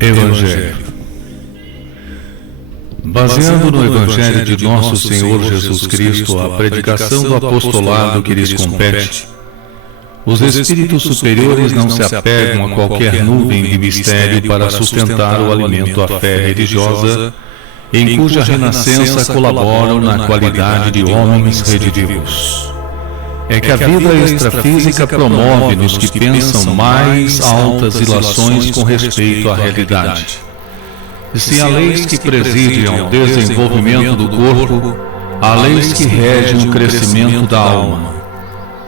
Evangelho. Baseado no Evangelho de Nosso Senhor Jesus Cristo, a predicação do apostolado que lhes compete, os espíritos superiores não se apegam a qualquer nuvem de mistério para sustentar o alimento à fé religiosa, em cuja renascença colaboram na qualidade de homens redivivos. É que a vida extrafísica promove nos que pensam mais altas ilações com respeito à realidade. E se há leis que presidem ao desenvolvimento do corpo, há leis que regem o crescimento da alma.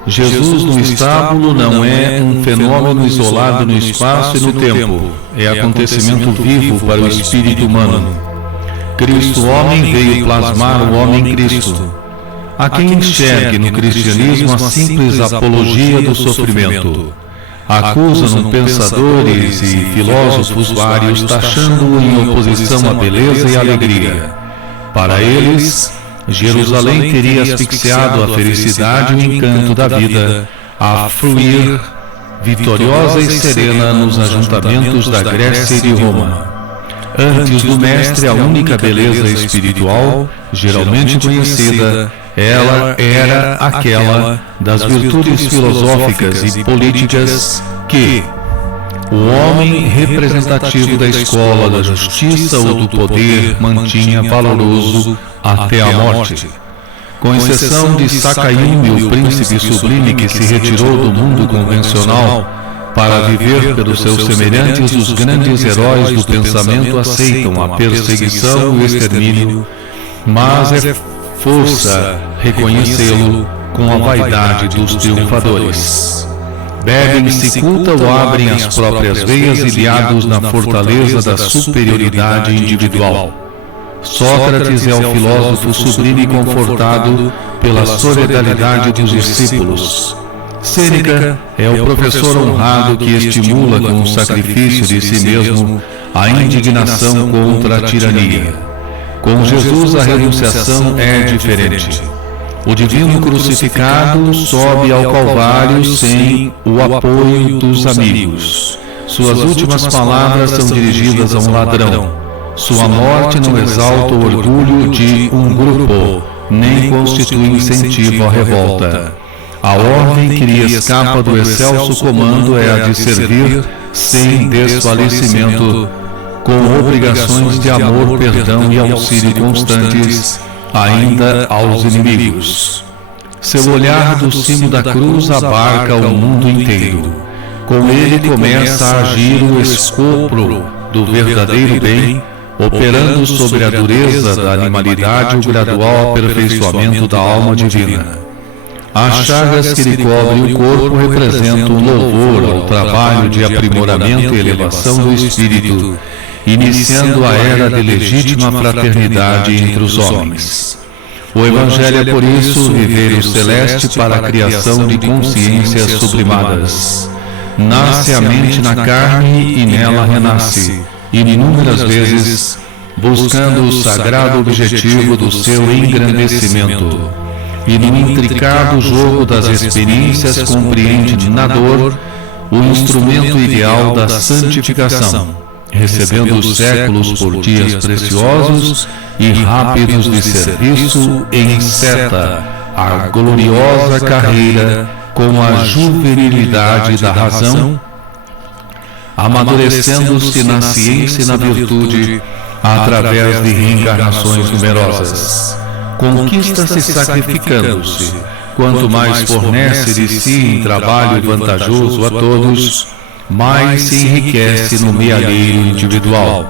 Jesus no estábulo não é um fenômeno isolado no espaço e no tempo, é acontecimento vivo para o espírito humano. Cristo homem veio plasmar o homem Cristo. Há quem enxergue no cristianismo a simples apologia do sofrimento. Acusam pensadores e filósofos vários, taxando-o em oposição à beleza e à alegria. Para eles, Jerusalém teria asfixiado a felicidade e o encanto da vida, a fluir vitoriosa e serena nos ajuntamentos da Grécia e de Roma. Antes do Mestre, a única beleza espiritual, geralmente conhecida, ela era aquela das virtudes filosóficas e políticas que o homem representativo da escola da justiça ou do poder mantinha valoroso até a morte. Com exceção de Sakayumi, o príncipe sublime que se retirou do mundo convencional para viver pelos seus semelhantes, os grandes heróis do pensamento aceitam a perseguição e o extermínio, mas é força reconhecê-lo com a vaidade dos triunfadores. Bebem cicuta ou abrem as próprias veias ilhados na fortaleza da superioridade individual. Sócrates é o filósofo sublime confortado pela solidariedade dos discípulos. Sêneca é o professor honrado que estimula com o sacrifício de si mesmo a indignação contra a tirania. Com Jesus a renunciação é diferente. O divino crucificado sobe ao Calvário sem o apoio dos amigos. Suas últimas palavras são dirigidas a um ladrão. Sua morte não exalta o orgulho de um grupo, nem constitui incentivo à revolta. A ordem que lhe escapa do excelso comando é a de servir sem desfalecimento, com obrigações de amor, perdão e auxílio constantes, ainda aos inimigos. Seu olhar do cimo da cruz abarca o mundo inteiro. Com ele começa a agir o escopro do verdadeiro bem, operando sobre a dureza da animalidade o gradual aperfeiçoamento da alma divina. As chagas que lhe cobrem o corpo representam um louvor ao trabalho de aprimoramento e elevação do espírito, iniciando a era de legítima fraternidade entre os homens. O Evangelho é, por isso, viveiro celeste para a criação de consciências sublimadas. Nasce a mente na carne e nela renasce, inúmeras vezes, buscando o sagrado objetivo do seu engrandecimento. E no intricado jogo das experiências compreende na dor o instrumento ideal da santificação, recebendo os séculos por dias preciosos e rápidos de serviço, enceta a gloriosa carreira com a juvenilidade da razão, amadurecendo-se na ciência e na virtude através de reencarnações numerosas. Conquista-se sacrificando-se. Quanto mais fornece de si em trabalho vantajoso a todos, mais se enriquece no mealheiro individual.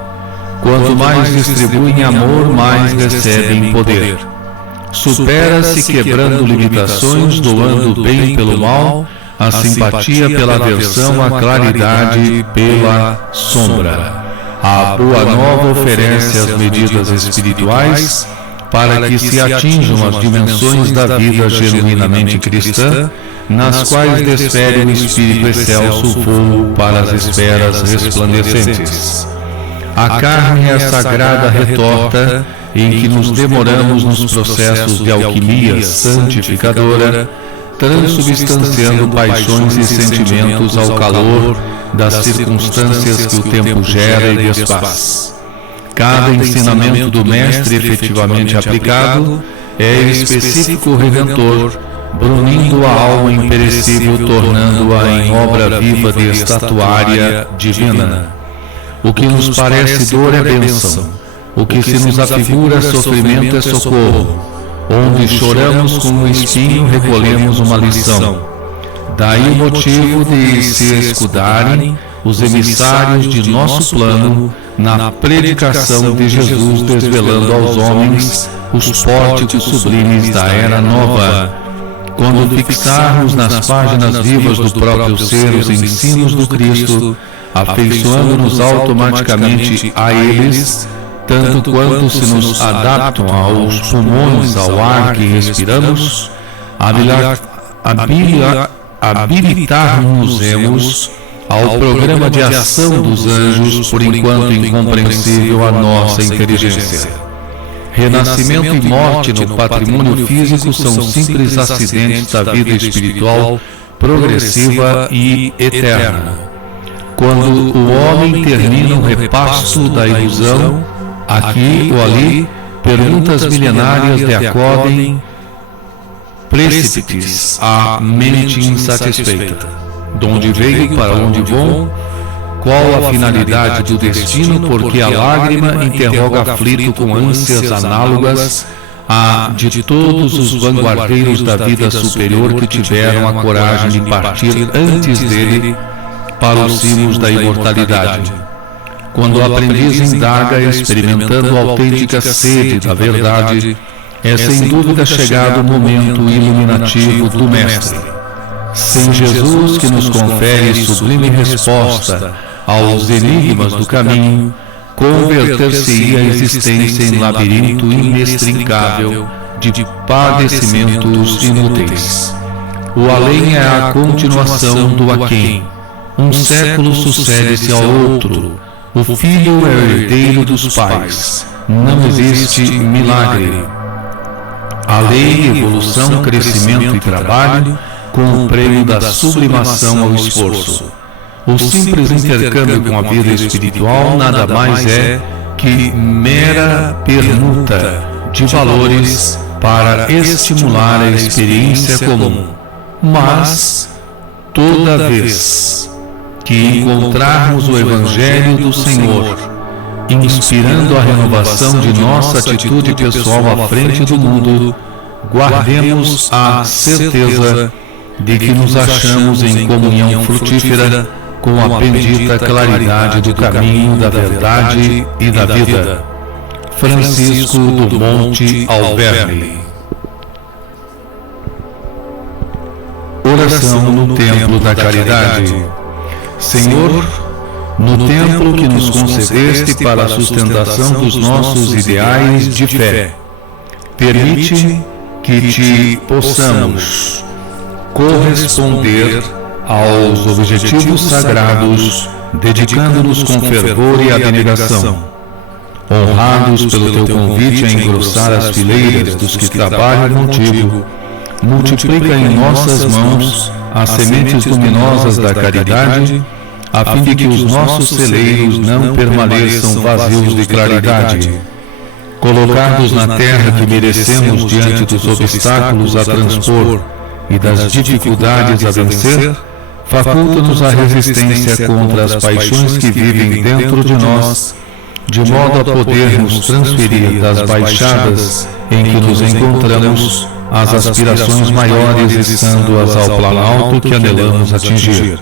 Quanto mais distribui em amor, mais recebe em poder. Supera-se quebrando limitações, doando o bem pelo mal, a simpatia pela aversão, a claridade pela sombra. A Boa Nova oferece as medidas espirituais para que se atinjam as dimensões da vida genuinamente cristã, nas quais desfere o Espírito excelso voo para as esferas resplandecentes. A carne é a sagrada retorta em que nos demoramos nos processos de alquimia santificadora, transubstanciando paixões e sentimentos ao calor das circunstâncias que o tempo gera e desfaz. Cada ensinamento do Mestre efetivamente aplicado é específico redentor, brunindo a alma imperecível, tornando-a em obra viva de estatuária divina. O que nos parece dor é bênção, o que se nos afigura sofrimento é socorro. Onde choramos com o espinho, recolhemos uma lição. Daí o motivo de se escudarem os emissários de nosso plano na predicação de Jesus, desvelando aos homens os pórticos sublimes da Era Nova. Quando fixarmos nas páginas vivas do próprio ser os ensinos do Cristo, afeiçoando-nos automaticamente a eles, tanto quanto se nos adaptam aos pulmões, ao ar que respiramos, habilitar-nos-emos ao programa de ação dos anjos, por enquanto incompreensível à nossa inteligência. Renascimento e morte no patrimônio físico são simples acidentes da vida espiritual progressiva e eterna. Quando o homem termina o repasto da ilusão, aqui ou ali, perguntas milenárias lhe acodem precípites à mente insatisfeita. De onde veio, para onde vão, qual a finalidade do destino, porque a lágrima interroga aflito com ânsias análogas à de todos os vanguardeiros da vida superior que tiveram a coragem de partir antes dele para os cimos da imortalidade. Quando o aprendiz indaga, experimentando a autêntica sede da verdade, é sem dúvida chegado o momento iluminativo do Mestre. Sem Jesus, que nos confere sublime resposta aos enigmas do caminho, converter-se-ia a existência em labirinto inextricável de padecimentos inúteis. O além é a continuação do aquém. Um século sucede-se ao outro. O filho é o herdeiro dos pais. Não existe milagre. A lei, evolução, crescimento e trabalho, com o prêmio da sublimação ao esforço. O simples intercâmbio com a vida espiritual nada mais é que mera permuta de valores para estimular a experiência comum. Mas, toda vez que encontrarmos o Evangelho do Senhor, inspirando a renovação de nossa atitude pessoal à frente do mundo, guardemos a certeza de que nos achamos em comunhão frutífera com a bendita claridade do caminho da verdade e da vida. Francisco do Monte Alverne. Oração no Templo da Caridade. Senhor, no templo que nos concedeste para a sustentação dos nossos ideais de fé, permite que te possamos corresponder aos objetivos sagrados, dedicando-nos com fervor e abnegação. Honrados pelo teu convite a engrossar as fileiras dos que trabalham contigo, multiplica em nossas mãos as sementes luminosas da caridade, a fim de que os nossos celeiros não permaneçam vazios de claridade. Colocados na terra que merecemos diante dos obstáculos a transpor e das dificuldades a vencer, faculta-nos a resistência contra as paixões que vivem dentro de nós, de modo a podermos transferir das baixadas em que nos encontramos as aspirações maiores, estando-as ao planalto que anelamos atingir.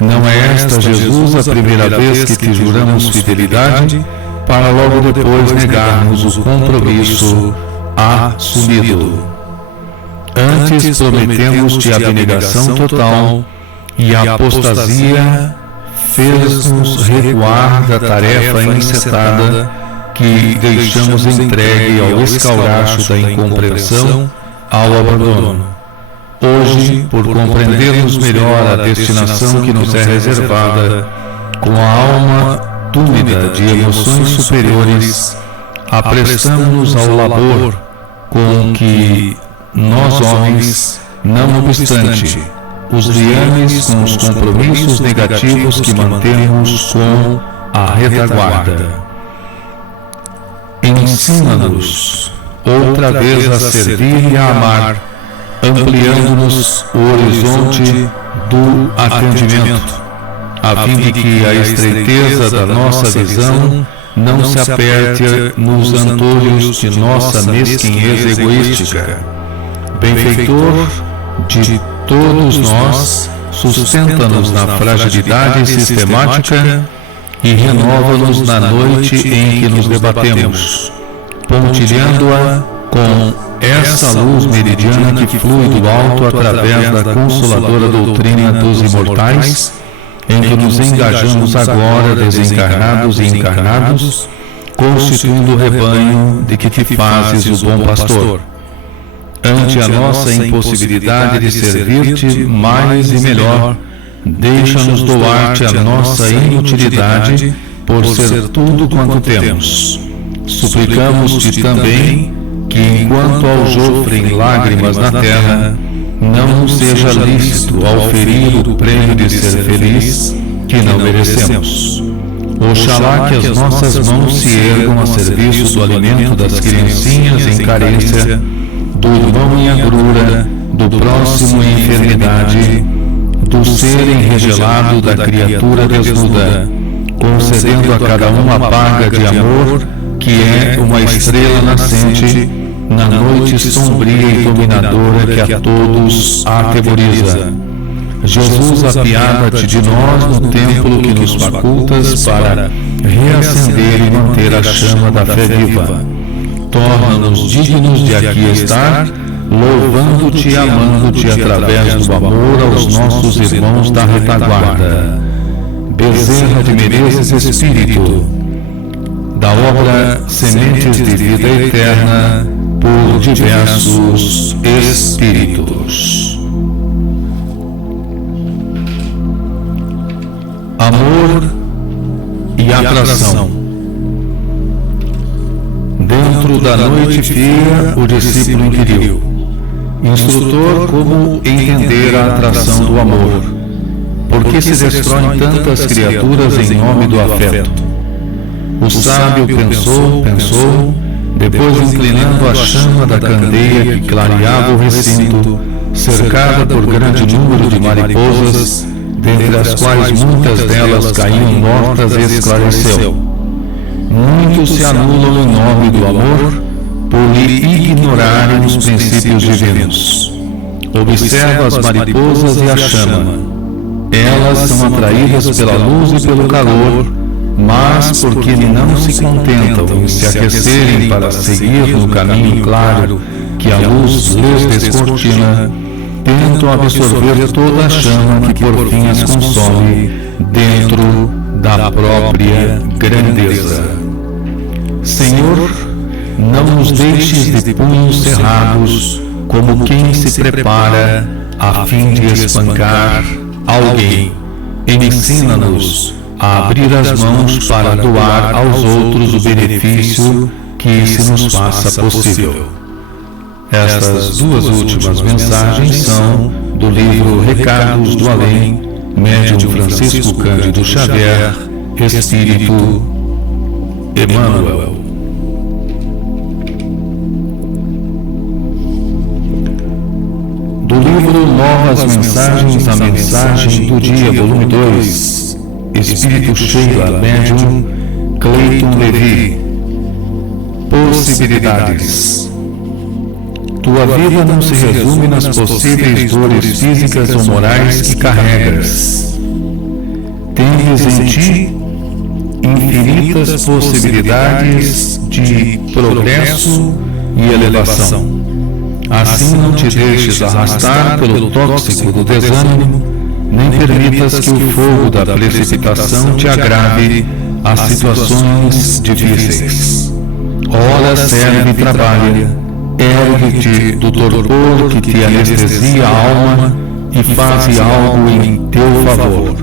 Não é esta, Jesus, a primeira vez que te juramos fidelidade, para logo depois negarmos o compromisso assumido. Antes prometemos-te abnegação total, e a apostasia fez-nos recuar da tarefa encetada que deixamos entregue ao escalracho da incompreensão, ao abandono. Hoje, por compreendermos melhor a destinação que nos é reservada, com a alma túmida de emoções superiores, aprestamos-nos ao labor com que nós homens, não obstante, os liames com os compromissos negativos que mantemos com a retaguarda. Ensina-nos outra vez a servir e a amar, ampliando-nos o horizonte do atendimento, a fim de que a estreiteza da nossa visão não se aperte nos antolhos de nossa mesquinhez egoística. Benfeitor de todos nós, sustenta-nos na fragilidade sistemática e renova-nos na noite em que nos debatemos, pontilhando-a com essa luz meridiana que flui do alto através da consoladora doutrina dos imortais, em que nos engajamos agora, desencarnados e encarnados, constituindo o rebanho de que te fazes o bom pastor. Ante a nossa impossibilidade de servir-te mais e melhor, deixa-nos doar-te a nossa inutilidade por ser tudo quanto temos. Suplicamos-te também que, enquanto aljofrem lágrimas na terra, não nos seja lícito auferir o prêmio de ser feliz que não merecemos. Oxalá que as nossas mãos se ergam a serviço do alimento das criancinhas em carência, do irmão em agrura, do próximo em enfermidade, do ser enregelado da criatura desnuda, concedendo a cada um a paga de amor que é uma estrela nascente na noite sombria e dominadora que a todos atemoriza. Jesus, apiada-te de nós no templo que nos facultas para reacender e manter a chama da fé viva. Torna-nos dignos de aqui estar, louvando-te e amando-te através do amor aos nossos irmãos da retaguarda. Bezerra de Menezes Espírito, da obra Sementes de Vida Eterna, por diversos espíritos. Amor e atração. Dentro da noite fria, o discípulo inquiriu: Instrutor, como entender a atração do amor? Por que se destroem tantas criaturas em nome do afeto? O sábio pensou, depois inclinando a chama da candeia que clareava o recinto, cercada por grande número de mariposas, dentre as quais muitas delas caíam mortas, esclareceu: muitos se anulam em nome do amor por lhe ignorarem os princípios divinos. Observa as mariposas e a chama. Elas são atraídas pela luz e pelo calor, mas porque não se contentam em se aquecerem para seguir no caminho claro que a luz lhes descortina, tentam absorver toda a chama que por fim as consome dentro da própria grandeza. Senhor, não nos deixes de punhos cerrados, como quem se prepara a fim de espancar alguém. Ensina-nos a abrir as mãos para doar aos outros o benefício que se nos faça possível. Estas duas últimas mensagens são do livro Recados do Além, Médium Francisco Cândido Xavier, Espírito Emmanuel. Do livro Novas Mensagens, a Mensagem do Dia, volume 2, Espírito Sheila, Médium Cleiton Levi. Possibilidades. Tua vida não se resume nas possíveis dores físicas ou morais que carregas. Tens em ti infinitas possibilidades de progresso e elevação. Assim não te deixes arrastar pelo tóxico do desânimo, nem permitas que o fogo da precipitação te agrave às situações difíceis. Ora, serve e trabalha, ergue-te do torpor que te anestesia a alma e faze algo em teu favor.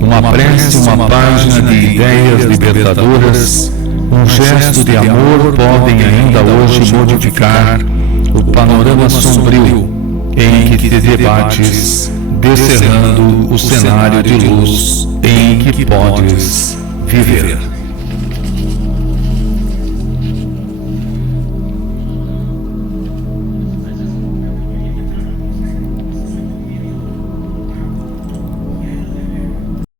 Uma prece, uma página de ideias libertadoras, um gesto de amor podem ainda hoje modificar o panorama sombrio em que te debates descerrando o cenário de luz em que podes viver.